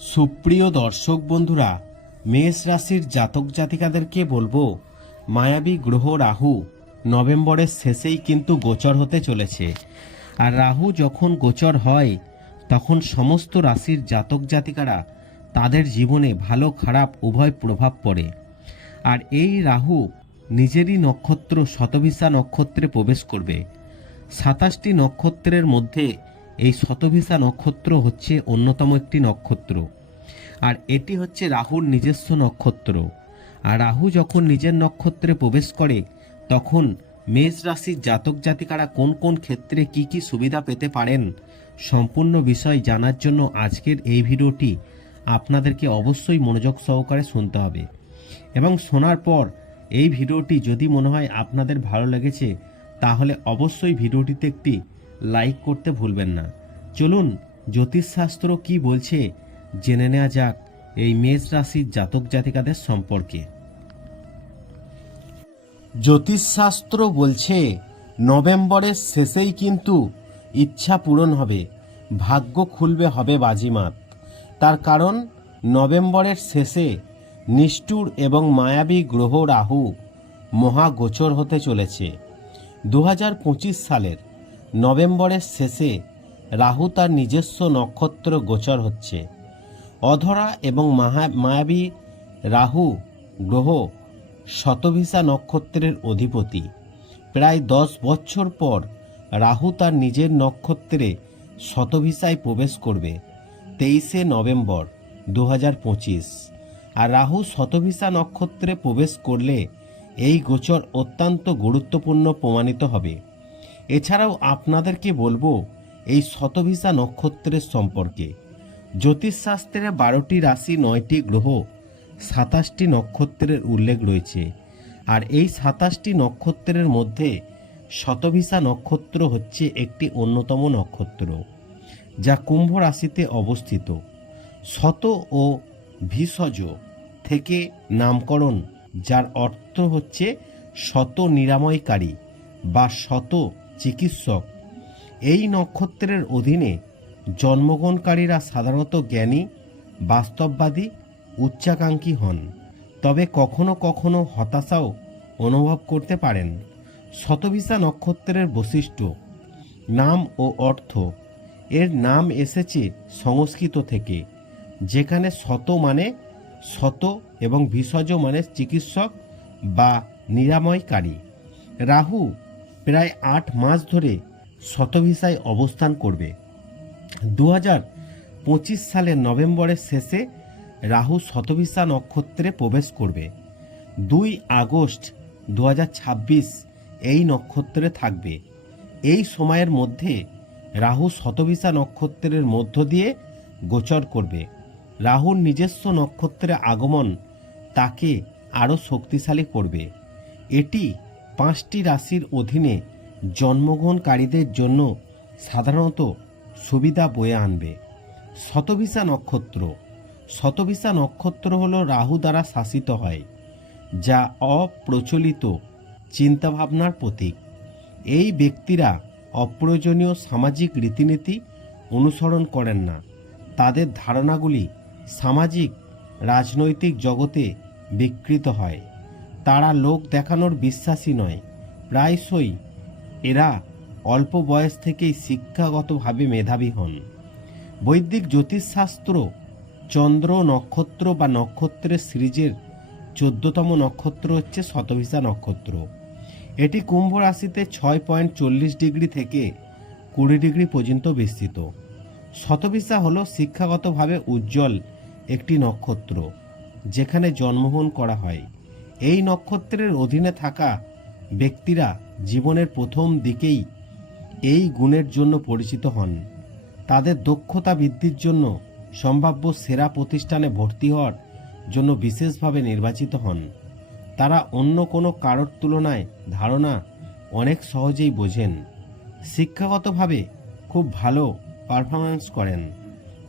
সুপ্রিয় দর্শক বন্ধুরা, মেষ রাশির জাতক জাতিকাদেরকে বলব, মায়াবী গ্রহ রাহু নভেম্বরের শেষেই কিন্তু গোচর হতে চলেছে। আর রাহু যখন গোচর হয়, তখন সমস্ত রাশির জাতক জাতিকারা তাদের জীবনে ভালো খারাপ উভয় প্রভাব পড়ে। আর এই রাহু নিজেরই নক্ষত্র, শতভিসা নক্ষত্রে প্রবেশ করবে। সাতাশটি নক্ষত্রের মধ্যে এই শতভিসা নক্ষত্র হচ্ছে অন্যতম একটি নক্ষত্র। আর এটি হচ্ছে রাহুর নিজস্ব নক্ষত্র। আর রাহু যখন নিজের নক্ষত্রে প্রবেশ করে, তখন মেষ রাশির জাতক জাতিকারা কোন কোন ক্ষেত্রে কি কি সুবিধা পেতে পারেন, সম্পূর্ণ বিষয় জানার জন্য আজকের এই ভিডিওটি আপনাদেরকে অবশ্যই মনোযোগ সহকারে শুনতে হবে। এবং শোনার পর এই ভিডিওটি যদি মনে হয় আপনাদের ভালো লেগেছে, তাহলে অবশ্যই ভিডিওটিতে একটি লাইক করতে ভুলবেন না। চলুন, জ্যোতিষশাস্ত্র কি বলছে জেনে নেওয়া যাক এই মেষ রাশির জাতক জাতিকাদের সম্পর্কে। জ্যোতিষশাস্ত্র বলছে, নভেম্বরের শেষেই কিন্তু ইচ্ছা পূরণ হবে, ভাগ্য খুলবে হবে বাজিমাত। তার কারণ, নভেম্বরের শেষে নিষ্ঠুর এবং মায়াবী গ্রহ রাহু মহাগোচর হতে চলেছে। দু হাজার পঁচিশ সালের নভেম্বরের শেষে রাহু তার নিজস্ব নক্ষত্র গোচর হচ্ছে। অধরা এবং মাহা, মায়াবী রাহু গ্রহ শতভিসা নক্ষত্রের অধিপতি। প্রায় দশ বছর পর রাহু তার নিজের নক্ষত্রে শতভিসায় প্রবেশ করবে, তেইশে নভেম্বর দু হাজার পঁচিশ। আর রাহু শতভিসা নক্ষত্রে প্রবেশ করলে এই গোচর অত্যন্ত গুরুত্বপূর্ণ প্রমাণিত হবে। এছাড়াও আপনাদেরকে বলব এই শতভিসা নক্ষত্রের সম্পর্কে। জ্যোতিষশাস্ত্রে বারোটি রাশি, নয়টি গ্রহ, সাতাশটি নক্ষত্রের উল্লেখ রয়েছে। আর এই সাতাশটি নক্ষত্রের মধ্যে শতভিসা নক্ষত্র হচ্ছে একটি অন্যতম নক্ষত্র, যা কুম্ভ রাশিতে অবস্থিত। শত ও ভিষজ থেকে নামকরণ, যার অর্থ হচ্ছে শত নিরাময়কারী বা শত চিকিৎসক। এই নক্ষত্রের অধীনে জন্মগ্রহণকারীরা সাধারণত জ্ঞানী, বাস্তববাদী, উচ্চাকাঙ্ক্ষী হন। তবে কখনো কখনো হতাশাও অনুভব করতে পারেন। শতভিসা নক্ষত্রের বৈশিষ্ট্য, নাম ও অর্থ। এর নাম এসেছে সংস্কৃত থেকে, যেখানে শত মানে শত এবং ভিষজ মানে চিকিৎসক বা নিরাময়কারী। রাহু প্রায় আট মাস ধরে শতভিসায় অবস্থান করবে। দু পঁচিশ সালের নভেম্বরের শেষে রাহু শতভিসা নক্ষত্রে প্রবেশ করবে। দুই আগস্ট দু হাজার ছাব্বিশ এই নক্ষত্রে থাকবে। এই সময়ের মধ্যে রাহু শতভিসা নক্ষত্রের মধ্য দিয়ে গোচর করবে। রাহুর নিজস্ব নক্ষত্রে আগমন তাকে আরও শক্তিশালী করবে। এটি পাঁচটি রাশির অধীনে জন্মগ্রহণকারীদের জন্য সাধারণত সুবিধা বয়ে আনবে। শতভিসা নক্ষত্র। শতভিসা নক্ষত্র হল রাহু দ্বারা শাসিত হয়, যা অপ্রচলিত চিন্তাভাবনার প্রতীক। এই ব্যক্তিরা অপ্রয়োজনীয় সামাজিক রীতিনীতি অনুসরণ করেন না। তাদের ধারণাগুলি সামাজিক, রাজনৈতিক জগতে বিকৃত হয়। তারা লোক দেখানোর বিশ্বাসী নয়। প্রায়শই এরা অল্প বয়স থেকেই শিক্ষাগতভাবে মেধাবী হন। বৈদিক জ্যোতিষশাস্ত্র চন্দ্র নক্ষত্র বা নক্ষত্রের সিরিজের চোদ্দতম নক্ষত্র হচ্ছে শতভিসা নক্ষত্র। এটি কুম্ভ রাশিতে ছয় পয়েন্ট চল্লিশ ডিগ্রি থেকে কুড়ি ডিগ্রি পর্যন্ত বিস্তৃত। শতভিসা হল শিক্ষাগতভাবে উজ্জ্বল একটি নক্ষত্র, যেখানে জন্মগ্রহণ করা হয়। এই নক্ষত্রের অধীনে থাকা ব্যক্তিরা জীবনের প্রথম দিকেই এই গুণের জন্য পরিচিত হন। তাদের দক্ষতা বৃদ্ধির জন্য সম্ভাব্য সেরা প্রতিষ্ঠানে ভর্তি হওয়ার জন্য বিশেষভাবে নির্বাচিত হন। তারা অন্য কোনো কারোর তুলনায় ধারণা অনেক সহজেই বোঝেন। শিক্ষাগতভাবে খুব ভালো পারফরমেন্স করেন।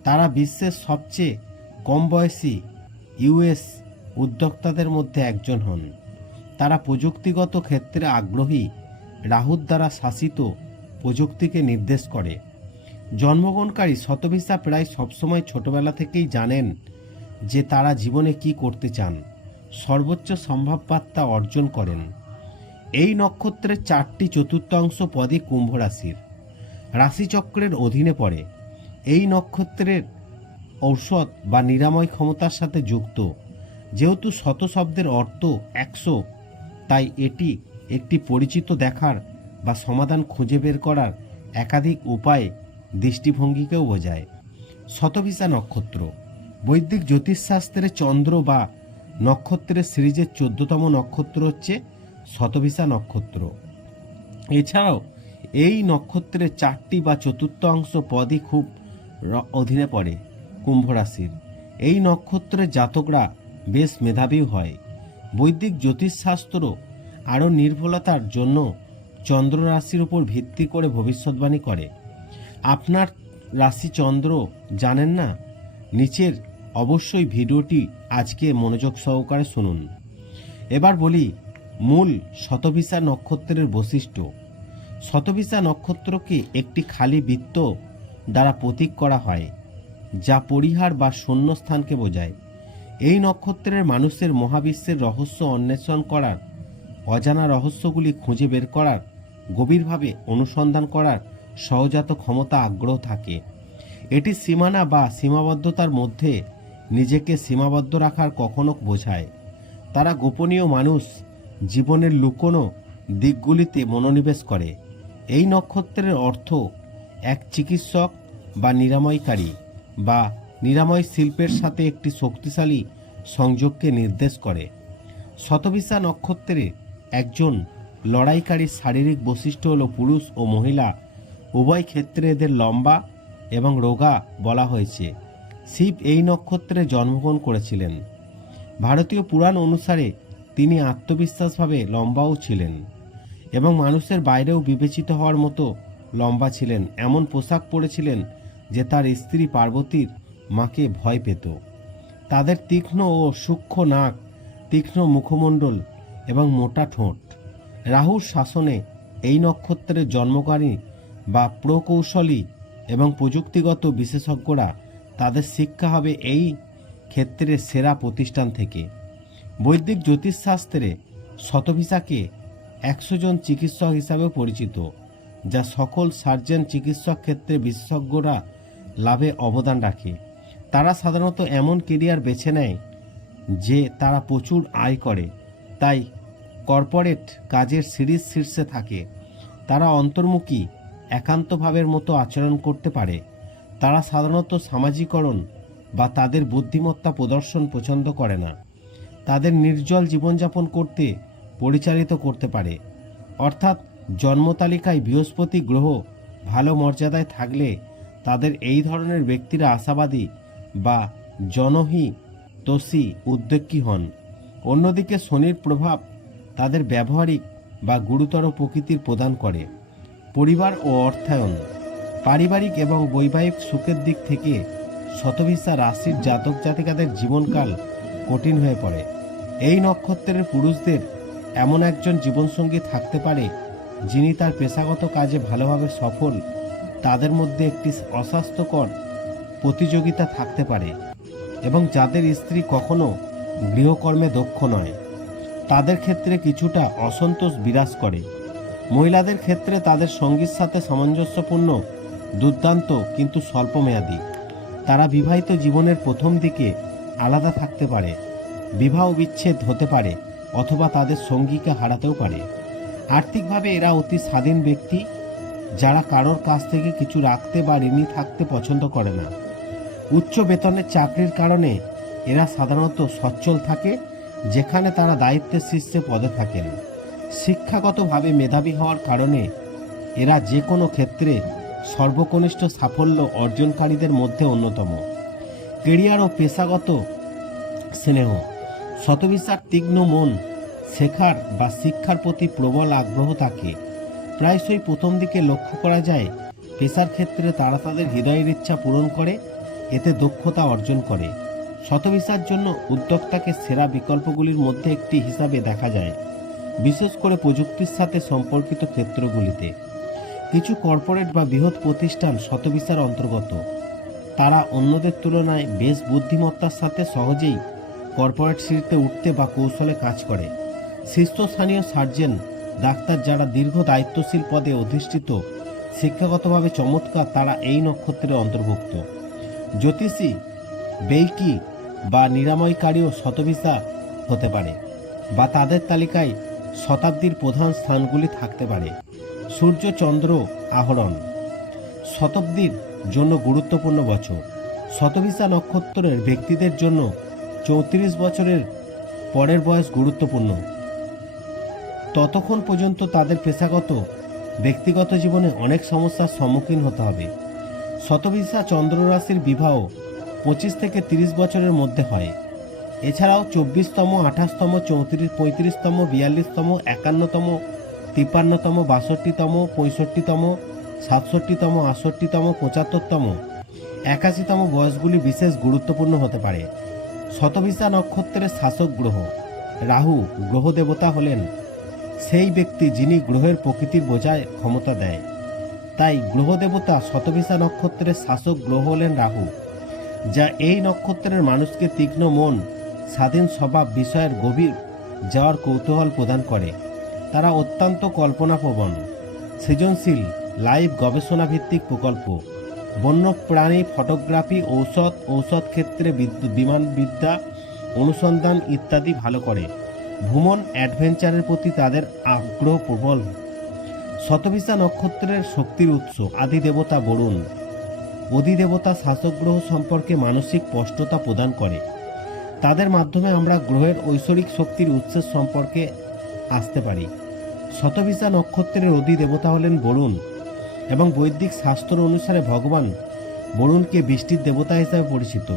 তারা বিশ্বের সবচেয়ে কম বয়সী ইউএস উদ্যোক্তাদের মধ্যে একজন হন। তারা প্রযুক্তিগত ক্ষেত্রে আগ্রহী রাহুর দ্বারা শাসিত প্রযুক্তিকে নির্দেশ করে। জন্মগ্রহণকারী শতভিসা প্রায় সবসময় ছোটবেলা থেকেই জানেন যে তারা জীবনে কি করতে চান, সর্বোচ্চ সম্ভব বার্তা অর্জন করেন। এই নক্ষত্রের চারটি চতুর্থাংশ পদই কুম্ভ রাশির। রাশিচক্রের অধীনে পড়ে। এই নক্ষত্রের ঔষধ বা নিরাময় ক্ষমতার সাথে যুক্ত। যেহেতু শত শব্দের অর্থ একশো, তাই এটি একটি পরিচিত দেখার বা সমাধান খুঁজে বের করার একাধিক উপায় দৃষ্টিভঙ্গিকেও বোঝায়। শতভিসা নক্ষত্র। বৈদিক জ্যোতিষশাস্ত্রে চন্দ্র বা নক্ষত্রের সিরিজের চোদ্দতম নক্ষত্র হচ্ছে শতভিসা নক্ষত্র। এছাড়াও এই নক্ষত্রের চারটি বা চতুর্থাংশ পদই খুব অধীনে পড়ে, কুম্ভ রাশির। এই নক্ষত্রের জাতকরা বেশ মেধাবী হয়। বৈদিক জ্যোতিষশাস্ত্র আরও নির্ভুলতার জন্য চন্দ্র রাশির উপর ভিত্তি করে ভবিষ্যৎবাণী করে। আপনার রাশি চন্দ্র জানেন না? নিচের অবশ্যই ভিডিওটি আজকে মনোযোগ সহকারে শুনুন। এবার বলি মূল শতভিসা নক্ষত্রের বৈশিষ্ট্য। শতভিসা নক্ষত্রকে একটি খালি বৃত্ত দ্বারা প্রতীক করা হয়, যা পরিহার বা শূন্যস্থানকে বোঝায়। এই নক্ষত্রের মানুষের মহাবিশ্বের রহস্য অন্বেষণ করার, অজানা রহস্যগুলি খুঁজে বের করার, গভীরভাবে অনুসন্ধান করার সহজাত ক্ষমতা আগ্রহ থাকে। এটি সীমানা বা সীমাবদ্ধতার মধ্যে নিজেকে সীমাবদ্ধ রাখার কখনো বোঝায়। তারা গোপনীয় মানুষ, জীবনের লুকোনো দিকগুলিতে মনোনিবেশ করে। এই নক্ষত্রের অর্থ এক চিকিৎসক বা নিরাময়কারী বা নিরাময় শিল্পের সাথে একটি শক্তিশালী সংযোগকে নির্দেশ করে। শতবিশা নক্ষত্রে একজন লড়াইকারীর শারীরিক বৈশিষ্ট্য হল পুরুষ ও মহিলা। উভয় ক্ষেত্রে এদের লম্বা এবং রোগা বলা হয়েছে। শিব এই নক্ষত্রে জন্মগ্রহণ করেছিলেন। ভারতীয় পুরাণ অনুসারে তিনি আত্মবিশ্বাসভাবে লম্বাও ছিলেন এবং মানুষের বাইরেও বিবেচিত হওয়ার মতো লম্বা ছিলেন। এমন পোশাক পরেছিলেন যে তার স্ত্রী পার্বতীর মাকে ভয় পেত। তাদের তীক্ষ্ণ ও সূক্ষ্ম নাক, তীক্ষ্ণ মুখমণ্ডল এবং মোটা ঠোঁট। রাহুর শাসনে এই নক্ষত্রের জন্মকারী বা প্রকৌশলী এবং প্রযুক্তিগত বিশেষজ্ঞরা তাদের শিক্ষা হবে এই ক্ষেত্রের সেরা প্রতিষ্ঠান থেকে। বৈদিক জ্যোতিষশাস্ত্রে শতভিসাকে একশো জন চিকিৎসক হিসাবে পরিচিত, যা সকল সার্জন চিকিৎসক ক্ষেত্রে বিশেষজ্ঞরা লাভে অবদান রাখে। তারা সাধারণত এমন কেরিয়ার বেছে নেয় যে তারা প্রচুর আয় করে। তাই কর্পোরেট কাজের সিরিজ শীর্ষে থাকে। তারা অন্তর্মুখী, একান্তভাবের মতো আচরণ করতে পারে। তারা সাধারণত সামাজিকরণ বা তাদের বুদ্ধিমত্তা প্রদর্শন পছন্দ করে না। তাদের নির্জল জীবনযাপন করতে পরিচালিত করতে পারে। অর্থাৎ জন্মতালিকায় বৃহস্পতি গ্রহ ভালো মর্যাদায় থাকলে তাদের এই ধরনের ব্যক্তিরা আশাবাদী বা জনহি তোষী উদ্যোগী হন। অন্যদিকে শনির প্রভাব তাদের ব্যবহারিক বা গুরুতর প্রকৃতির প্রদান করে। পরিবার ও অর্থায়ন, পারিবারিক এবং বৈবাহিক সুখের দিক থেকে শতভিসা রাশির জাতক জাতিকাদের জীবনকাল কঠিন হয়ে পড়ে। এই নক্ষত্রের পুরুষদের এমন একজন জীবনসঙ্গী থাকতে পারে, যিনি তার পেশাগত কাজে ভালোভাবে সফল, তাদের মধ্যে একটি অস্বাস্থ্যকর প্রতিযোগিতা থাকতে পারে এবং যাদের স্ত্রী কখনো গৃহকর্মে দক্ষ নয়, তাদের ক্ষেত্রে কিছুটা অসন্তোষ বিরাজ করে। মহিলাদের ক্ষেত্রে তাদের সঙ্গীর সাথে সামঞ্জস্যপূর্ণ, দুর্দান্ত কিন্তু স্বল্পমেয়াদী। তারা বিবাহিত জীবনের প্রথম দিকে আলাদা থাকতে পারে, বিবাহ বিচ্ছেদ হতে পারে অথবা তাদের সঙ্গীকে হারাতেও পারে। আর্থিকভাবে এরা অতি স্বাধীন ব্যক্তি, যারা কারোর কাছ থেকে কিছু রাখতে বা ঋণী থাকতে পছন্দ করে না। উচ্চ বেতনের চাকরির কারণে এরা সাধারণত সচ্ছল থাকে, যেখানে তারা দায়িত্বের শীর্ষে পদে থাকেন। শিক্ষাগতভাবে মেধাবী হওয়ার কারণে এরা যে কোনো ক্ষেত্রে সর্বকনিষ্ঠ সাফল্য অর্জনকারীদের মধ্যে অন্যতম। কেরিয়ার ও পেশাগত স্নেহ, শতবিশার তীক্ষ্ণ মন, শেখার বা শিক্ষার প্রতি প্রবল আগ্রহ থাকে। প্রায়শই প্রথম দিকে লক্ষ্য করা যায়, পেশার ক্ষেত্রে তারা তাদের হৃদয়ের ইচ্ছা পূরণ করে এতে দক্ষতা অর্জন করে। শতবিশার জন্য উদ্যোক্তাকে সেরা বিকল্পগুলির মধ্যে একটি হিসাবে দেখা যায়, বিশেষ করে প্রযুক্তির সাথে সম্পর্কিত ক্ষেত্রগুলিতে। কিছু কর্পোরেট বা বৃহৎ প্রতিষ্ঠান শতবিশার অন্তর্গত। তারা অন্যদের তুলনায় বেশ বুদ্ধিমত্তার সাথে সহজেই কর্পোরেট সিঁড়িতে উঠতে বা কৌশলে কাজ করে। শীর্ষস্থানীয় সার্জেন ডাক্তার যারা দীর্ঘ দায়িত্বশীল পদে অধিষ্ঠিত, শিক্ষাগতভাবে চমৎকার তারা এই নক্ষত্রের অন্তর্ভুক্ত। জ্যোতিষী, বেইকি বা নিরাময়কারীও শতভিসা হতে পারে বা তাদের তালিকায় শতাব্দীর প্রধান স্থানগুলি থাকতে পারে। সূর্য, চন্দ্র, আহরণ। শতাব্দীর জন্য গুরুত্বপূর্ণ বছর। শতভিসা নক্ষত্রের ব্যক্তিদের জন্য চৌত্রিশ বছরের পরের বয়স গুরুত্বপূর্ণ। ততক্ষণ পর্যন্ত তাদের পেশাগত, ব্যক্তিগত জীবনে অনেক সমস্যার সম্মুখীন হতে হবে। শতভিসা চন্দ্ররাশির বিবাহ পঁচিশ থেকে তিরিশ বছরের মধ্যে হয়। এছাড়াও চব্বিশতম, আঠাশতম, চৌত্রিশ, পঁয়ত্রিশতম, বিয়াল্লিশতম, একান্নতম, তিপ্পান্নতম, বাষট্টিতম, পঁয়ষট্টিতম, সাতষট্টিতম, আটষট্টিতম, পঁচাত্তরতম। একাশিতম বয়সগুলি বিশেষ গুরুত্বপূর্ণ হতে পারে। শতভিসা নক্ষত্রের শাসক গ্রহ রাহু গ্রহ দেবতা হলেন। সেই ব্যক্তি যিনি গ্রহের প্রকৃতির বোঝায় ক্ষমতা দেয়। তাই গ্রহ দেবতা শতভিসা নক্ষত্রের শাসক গ্রহ হলেন রাহু, যা এই নক্ষত্রের মানুষকে তীক্ষ্ণ মন, স্বাধীন স্বভাব বিষয়ের গভীর যাওয়ার কৌতূহল প্রদান করে। তারা অত্যন্ত কল্পনাপ্রবণ, সৃজনশীল, লাইভ গবেষণা ভিত্তিক প্রকল্প বন্য প্রাণী ফটোগ্রাফি, ঔষধ ঔষধ ক্ষেত্রে বিদ্যুৎ বিমানবিদ্যা অনুসন্ধান ইত্যাদি ভালো করে। ভ্রমণ অ্যাডভেঞ্চারের প্রতি তাদের আগ্রহ প্রবল। শতভিসা নক্ষত্রের শক্তির উৎস আদি দেবতা বরুণ। অধিদেবতা শাসক গ্রহ সম্পর্কে মানসিক স্পষ্টতা প্রদান করে। তাদের মাধ্যমে আমরা গ্রহের ঐশ্বরিক শক্তির উৎসের সম্পর্কে আসতে পারি। শতভিসা নক্ষত্রের অধিদেবতা হলেন বরুণ এবং বৈদিক শাস্ত্র অনুসারে ভগবান বরুণকে বৃষ্টির দেবতা হিসাবে পরিচিত।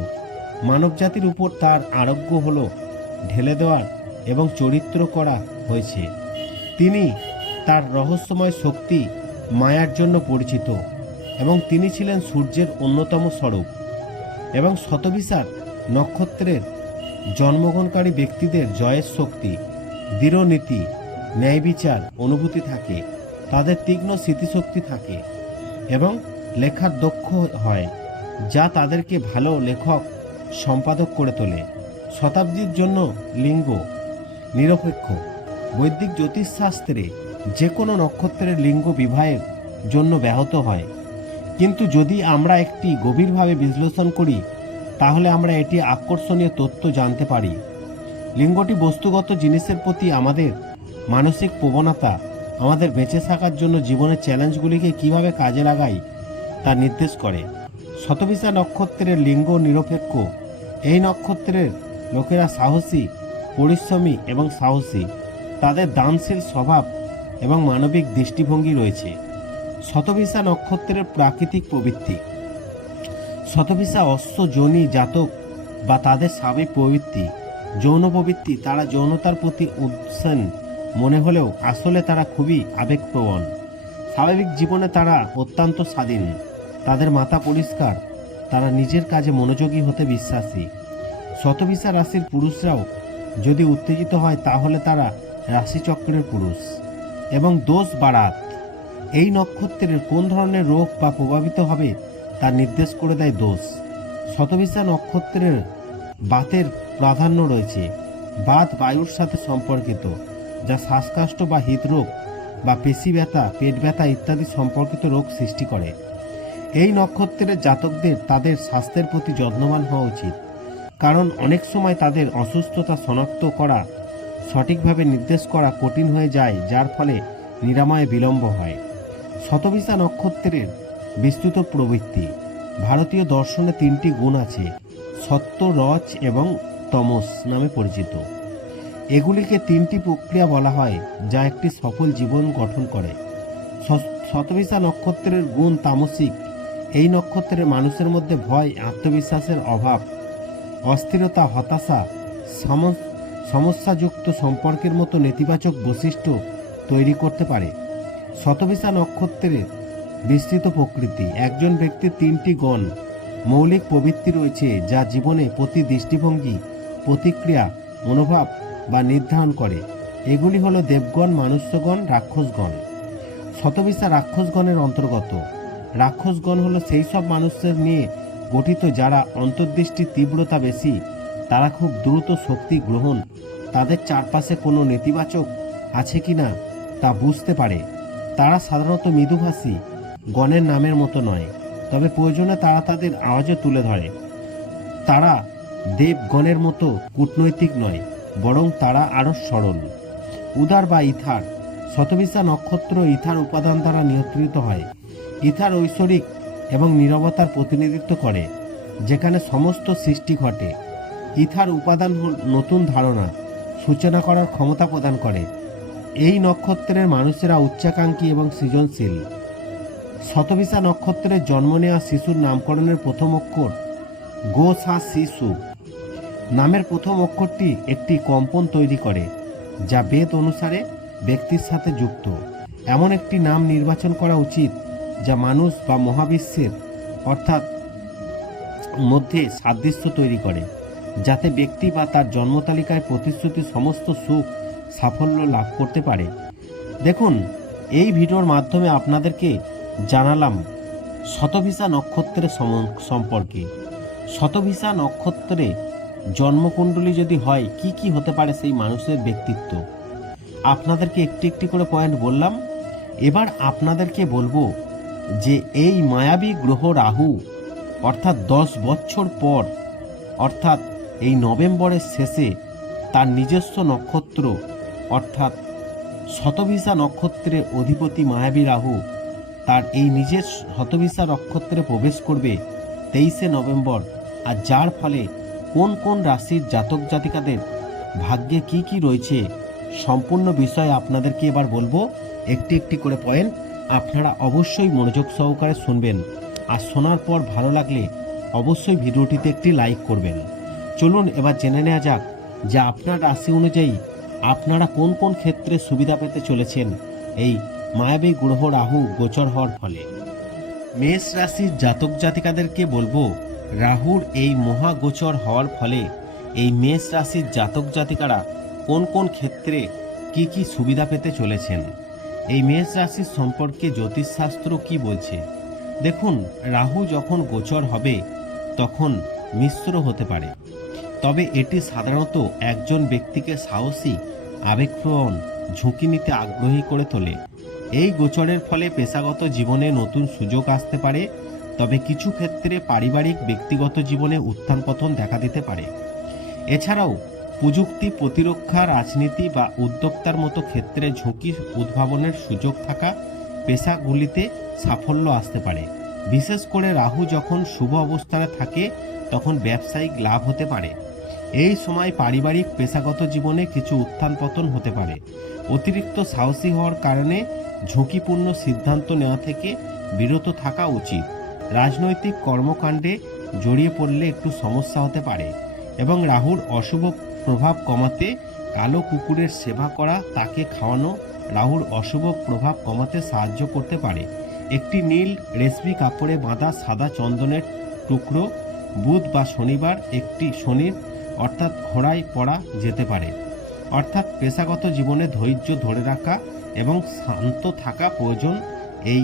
মানবজাতির উপর তার আরোগ্য হল, ঢেলে দেওয়ার এবং চরিত্র করা হয়েছে। তিনি তার রহস্যময় শক্তি মায়ার জন্য পরিচিত এবং তিনি ছিলেন সূর্যের অন্যতম স্বরূপ এবং শতবিশার নক্ষত্রের জন্মগ্রহণকারী ব্যক্তিদের জয়ের শক্তি, দৃঢ় নীতি, ন্যায় বিচার অনুভূতি থাকে, তাদের তীক্ষ্ণ স্মৃতিশক্তি থাকে এবং লেখার দক্ষ হয়, যা তাদেরকে ভালো লেখক, সম্পাদক করে তোলে। শতাব্দীর জন্য লিঙ্গ, নিরপেক্ষ, বৈদিক জ্যোতিষশাস্ত্রে যে কোনো নক্ষত্রের লিঙ্গ বিবাহের জন্য ব্যাহত হয়। কিন্তু যদি আমরা একটি গভীরভাবে বিশ্লেষণ করি, তাহলে আমরা এটি আকর্ষণীয় তথ্য জানতে পারি। লিঙ্গটি বস্তুগত জিনিসের প্রতি আমাদের মানসিক প্রবণতা, আমাদের বেঁচে থাকার জন্য জীবনের চ্যালেঞ্জগুলিকে কীভাবে কাজে লাগাই, তা নির্দেশ করে। শতবিশা নক্ষত্রের লিঙ্গ নিরপেক্ষ। এই নক্ষত্রের লোকেরা সাহসী, পরিশ্রমী এবং সাহসী। তাদের দানশীল স্বভাব এবং মানবিক দৃষ্টিভঙ্গি রয়েছে। শতভিসা নক্ষত্রের প্রাকৃতিক প্রবৃত্তি। শতভিসা অশ্ব যোনি জাতক বা তাদের স্বাভাবিক প্রবৃত্তি। যৌন প্রবৃত্তি, তারা যৌনতার প্রতি উৎসেন মনে হলেও আসলে তারা খুবই আবেগপ্রবণ। স্বাভাবিক জীবনে তারা অত্যন্ত স্বাধীন। তাদের মাথা পরিষ্কার। তারা নিজের কাজে মনোযোগী হতে বিশ্বাসী। শতভিসা রাশির পুরুষরাও যদি উত্তেজিত হয়, তাহলে তারা রাশিচক্রের পুরুষ। এবং দোষ বাড়াত। এই নক্ষত্রের কোন ধরনের রোগ বা প্রভাবিত হবে, তা নির্দেশ করে দেয় দোষ। শতভিসা নক্ষত্রের বাতের প্রাধান্য রয়েছে। বাত বায়ুর সাথে সম্পর্কিত, যা শ্বাসকষ্ট বা হৃদরোগ বা পেশি ব্যথা, পেট ব্যথা ইত্যাদি সম্পর্কিত রোগ সৃষ্টি করে। এই নক্ষত্রের জাতকদের তাদের স্বাস্থ্যের প্রতি যত্নবান হওয়া উচিত। কারণ অনেক সময় তাদের অসুস্থতা শনাক্ত করা সঠিকভাবে নির্দেশ করা কঠিন হয়ে যায়, যার ফলে নিরাময়ে বিলম্ব হয়। শতভিসা নক্ষত্রের বিস্তৃত প্রবৃত্তি। ভারতীয় দর্শনে তিনটি গুণ আছে সত্য রচ এবং তমস নামে পরিচিত। এগুলিকে তিনটি প্রক্রিয়া বলা হয়, যা একটি সফল জীবন গঠন করে। শ- শতভিসা নক্ষত্রের গুণ তামসিক। এই নক্ষত্রের মানুষের মধ্যে ভয়, আত্মবিশ্বাসের অভাব, অস্থিরতা, হতাশা সম- সমস্যাযুক্ত সম্পর্কের মতো নেতিবাচক বৈশিষ্ট্য তৈরি করতে পারে। শতভিসা নক্ষত্রের বিস্তৃত প্রকৃতি। একজন ব্যক্তির তিনটি গণ মৌলিক প্রবৃত্তি রয়েছে, যা জীবনে প্রতি দৃষ্টিভঙ্গি, প্রতিক্রিয়া, মনোভাব বা নির্ধারণ করে। এগুলি হলো দেবগণ, মানুষ্যগণ, রাক্ষসগণ। শতবিশা রাক্ষসগণের অন্তর্গত। রাক্ষসগণ হলো সেই সব মানুষদের নিয়ে গঠিত যারা অন্তর্দৃষ্টির তীব্রতা বেশি তারা খুব দ্রুত শক্তি গ্রহণ, তাদের চারপাশে কোনো নেতিবাচক আছে কি না তা বুঝতে পারে। তারা সাধারণত মৃদুভাষী, গণের নামের মতো নয়, তবে প্রয়োজনে তারা তাদের আওয়াজও তুলে ধরে। তারা দেবগণের মতো কূটনৈতিক নয়, বরং তারা আরও সরল। উদার বা ইথার, শতবিশা নক্ষত্র ইথার উপাদান দ্বারা নিয়ন্ত্রিত হয়। ইথার ঐশ্বরিক এবং নীরবতার প্রতিনিধিত্ব করে, যেখানে সমস্ত সৃষ্টি ঘটে। ইথার উপাদান নতুন ধারণা, সূচনা করার ক্ষমতা প্রদান করে। এই নক্ষত্রের মানুষেরা উচ্চাকাঙ্ক্ষী এবং সৃজনশীল। শতবিশা নক্ষত্রের জন্ম নেওয়া শিশুর নামকরণের প্রথম অক্ষর গো সা শিশু নামের প্রথম অক্ষরটি একটি কম্পন তৈরি করে, যা বেদ অনুসারে ব্যক্তির সাথে যুক্ত। এমন একটি নাম নির্বাচন করা উচিত, যা মানুষ বা মহাবিশ্বের, অর্থাৎ মধ্যে সাদৃশ্য তৈরি করে। যাতে ব্যক্তি বা তার জন্মতালিকায় প্রতিশ্রুতি সমস্ত সুখ, সাফল্য লাভ করতে পারে। দেখুন, এই ভিডিওর মাধ্যমে আপনাদেরকে জানালাম শতভিসা নক্ষত্রের সম্পর্কে। শতভিসা নক্ষত্রে জন্মকুণ্ডলী যদি হয়, কি কি হতে পারে সেই মানুষের ব্যক্তিত্ব? আপনাদেরকে একটি একটি করে পয়েন্ট বললাম। এবার আপনাদেরকে বলব যে এই মায়াবী গ্রহ রাহু, অর্থাৎ দশ বছর পর, অর্থাৎ এই নভেম্বরের শেষে তার নিজস্ব নক্ষত্র, অর্থাৎ শতভিসা নক্ষত্রের অধিপতি মায়াবী রাহু তার এই নিজের শতভিসা নক্ষত্রে প্রবেশ করবে তেইশে নভেম্বর। আর যার ফলে কোন কোন রাশির জাতক জাতিকাদের ভাগ্যে কি কি রয়েছে সম্পূর্ণ বিষয় আপনাদেরকে এবার বলব। একটি একটি করে পয়েন্ট আপনারা অবশ্যই মনোযোগ সহকারে শুনবেন। আর শোনার পর ভালো লাগলে অবশ্যই ভিডিওটিতে একটি লাইক করবেন। চলুন এবার জেনে নেওয়া যাক যে আপনার রাশি অনুযায়ী আপনারা কোন কোন ক্ষেত্রে সুবিধা পেতে চলেছেন। এই মায়াবী গ্রহ রাহু গোচর হওয়ার ফলে। মেষ রাশির জাতক জাতিকাদেরকে বলব, রাহুর এই মহাগোচর হওয়ার ফলে এই মেষ রাশির জাতক জাতিকারা কোন কোন ক্ষেত্রে কি কি সুবিধা পেতে চলেছেন? এই মেষ রাশির সম্পর্কে জ্যোতিষশাস্ত্র কি বলছে? দেখুন, রাহু যখন গোচর হবে, তখন মিশ্র হতে পারে। তবে এটি সাধারণত একজন ব্যক্তিকে সাহসী, আবেগপ্রবণ, ঝুঁকি নিতে আগ্রহী করে তোলে। এই গোচরের ফলে পেশাগত জীবনে নতুন সুযোগ আসতে পারে, তবে কিছু ক্ষেত্রে পারিবারিক ব্যক্তিগত জীবনে উত্থান পতন দেখা দিতে পারে। এছাড়াও, প্রযুক্তি প্রতিরক্ষা, রাজনীতি বা উদ্যোক্তার মতো ক্ষেত্রে ঝুঁকি উদ্ভাবনের সুযোগ থাকা পেশাগুলিতে সাফল্য আসতে পারে। বিশেষ করে রাহু যখন শুভ অবস্থানে থাকে, তখন ব্যবসায়িক লাভ হতে পারে। এই সময় পারিবারিক পেশাগত জীবনে কিছু উত্থান পতন হতে পারে। অতিরিক্ত সাহসী হওয়ার কারণে ঝুঁকিপূর্ণ সিদ্ধান্ত নেওয়া থেকে বিরত থাকা উচিত। রাজনৈতিক কর্মকাণ্ডে জড়িয়ে পড়লে একটু সমস্যা হতে পারে এবং রাহুর অশুভ প্রভাব কমাতে কালো কুকুরের সেবা করা, তাকে খাওয়ানো রাহুর অশুভ প্রভাব কমাতে সাহায্য করতে পারে। একটি নীল রেশমি কাপড়ে বাঁধা সাদা চন্দনের টুকরো বুধ বা শনিবার একটি শনির অর্থাৎ ঘোড়ায় পড়া যেতে পারে। অর্থাৎ পেশাগত জীবনে ধৈর্য ধরে রাখা এবং শান্ত থাকা প্রয়োজন। এই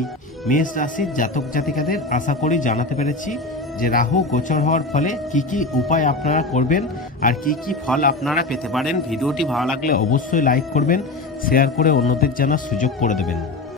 মেষ রাশির জাতক জাতিকাদের আশা করি জানাতে পেরেছি যে রাহু গোচর হওয়ার ফলে কি কি উপায় আপনারা করবেন আর কি কি ফল আপনারা পেতে পারেন। ভিডিওটি ভালো লাগলে অবশ্যই লাইক করবেন, শেয়ার করে অন্যদের জানার সুযোগ করে দেবেন।